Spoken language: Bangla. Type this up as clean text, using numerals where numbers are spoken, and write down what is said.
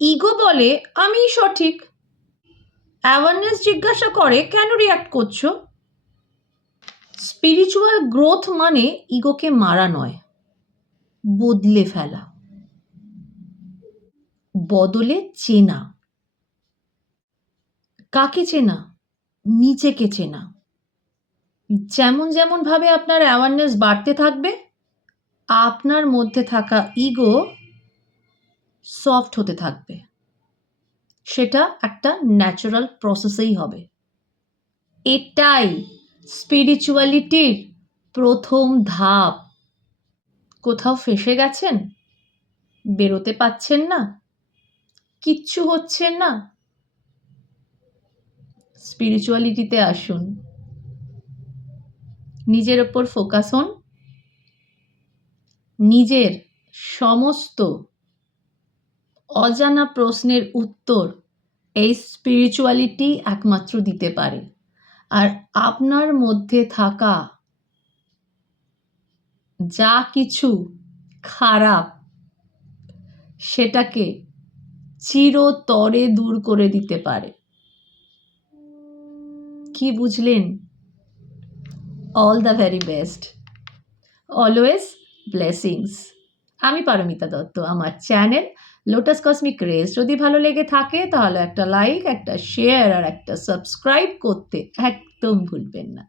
ইগো বলে আমি সঠিক। অ্যাওয়ারনেস জিজ্ঞাসা করে কেন রিয়াক্ট করছো। স্পিরিচুয়াল গ্রোথ মানে ইগোকে মারা নয়, বদলে ফেলা, বদলে চেনা। কাকে চেনা? নিজেকে চেনা। যেমন যেমন ভাবে আপনার অ্যাওয়ারনেস বাড়তে থাকবে, আপনার মধ্যে থাকা ইগো সফট হতে থাকবে। সেটা একটা ন্যাচারাল প্রসেসেই হবে। এটাই স্পিরিচুয়ালিটির প্রথম ধাপ। কোথাও ফেঁসে গেছেন, বেরোতে পাচ্ছেন না, কিচ্ছু হচ্ছে না, স্পিরিচুয়ালিটিতে আসুন, নিজের ওপর ফোকাস হন। নিজের সমস্ত অজানা প্রশ্নের উত্তর এই স্পিরিচুয়ালিটি একমাত্র দিতে পারে। আর আপনার মধ্যে থাকা যা কিছু খারাপ, সেটাকে চিরতরে দূর করে দিতে পারে। কি বুঝলেন? All the very best, always blessings. আমি পারমিতা দত্ত। আমার চ্যানেল লোটাস কসমিক রেজ যদি ভালো লেগে থাকে তাহলে একটা লাইক, একটা শেয়ার আর একটা সাবস্ক্রাইব করতে একদম ভুলবেন না।